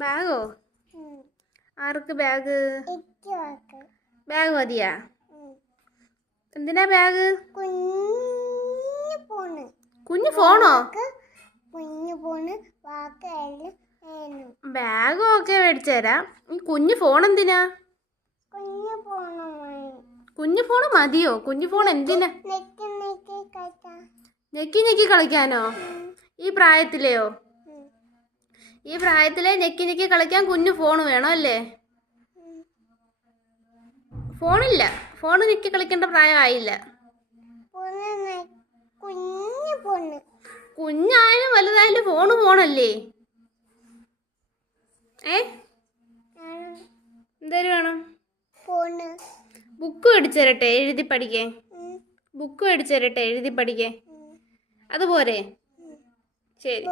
ബാഗോ? ആർക്ക് bag? Bag മതിയാ? എന്തിനാ bag? കുഞ്ഞു ഫോണോ? ബാഗോ ഒക്കെ മേടിച്ചു തരാം. ഈ കുഞ്ഞു ഫോൺ എന്തിനാ? കുഞ്ഞു ഫോണ് മതിയോ? കുഞ്ഞു ഫോൺ എന്തിനാ? ഞെക്കി ഞെക്കി കളിക്കാനോ? ഈ പ്രായത്തിലെയോ? ഈ പ്രായത്തിലെ ഞെക്കി ഞെക്കി കളിക്കാൻ കുഞ്ഞു ഫോൺ വേണോ അല്ലേ? ഫോണില്ല. ഫോൺ ഞെക്കി കളിക്കേണ്ട പ്രായമായില്ല. കുഞ്ഞായാലും വലുതായാലും ഫോണല്ലേ? എന്തേലും വേണം? ബുക്ക് മേടിച്ചു തരട്ടെ എഴുതി പഠിക്കേ? ബുക്ക് മേടിച്ചു തരട്ടെ എഴുതി പഠിക്കേ? അതുപോരെ? ശരി.